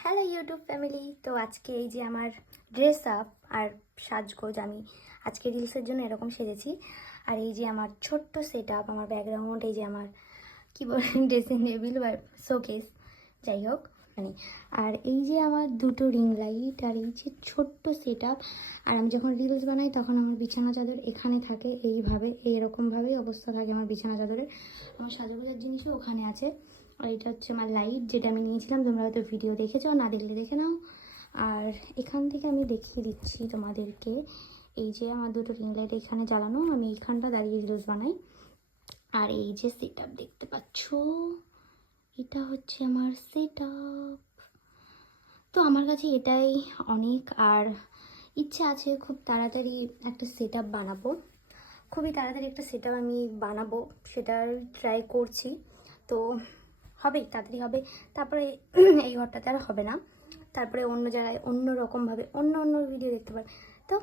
Hello YouTube family. তো আজকে এই যে আমার ড্রেস আপ আর সাজগোজ, আমি আজকে রিলসের জন্য এরকম সেজেছি। আর এই যে আমার ছোট্ট সেট আপ, আমার ব্যাকগ্রাউন্ড, এই যে আমার কী বলে ড্রেসিং টেবিল বা শোকেস, যাই হোক মানে। আর এই যে আমার দুটো রিং লাইট আর এই যে ছোট্ট সেট আপ। আর আমি যখন রিলস বানাই তখন আমার বিছানা চাদর এখানে থাকে, এইভাবে এইরকমভাবেই অবস্থা থাকে আমার বিছানা চাদরের। আমার সাজাগোজার জিনিসও ওখানে আছে। আর এটা হচ্ছে আমার লাইট, যেটা আমি নিয়েছিলাম, তোমরা হয়তো ভিডিও দেখেছো, না দেখলে দেখে নাও। আর এখান থেকে আমি দেখিয়ে দিচ্ছি তোমাদেরকে, এই যে আমার দুটো রিং লাইট এখানে জ্বালানো, আমি এইখানটা দাঁড়িয়ে রিলস বানাই। আর এই যে সেট আপ দেখতে পাচ্ছ, এটা হচ্ছে আমার সেট আপ। তো আমার কাছে এটাই অনেক। আর ইচ্ছা আছে খুব তাড়াতাড়ি একটা সেট আপ বানাবো, খুবই তাড়াতাড়ি একটা সেট আপ আমি বানাবো, সেটার ট্রাই করছি। তো হবেই, তাড়াতাড়ি হবে। তারপরে এই ঘরটাতে আর হবে না, তারপরে অন্য জায়গায় অন্য রকমভাবে অন্য ভিডিও দেখতে পারে। তো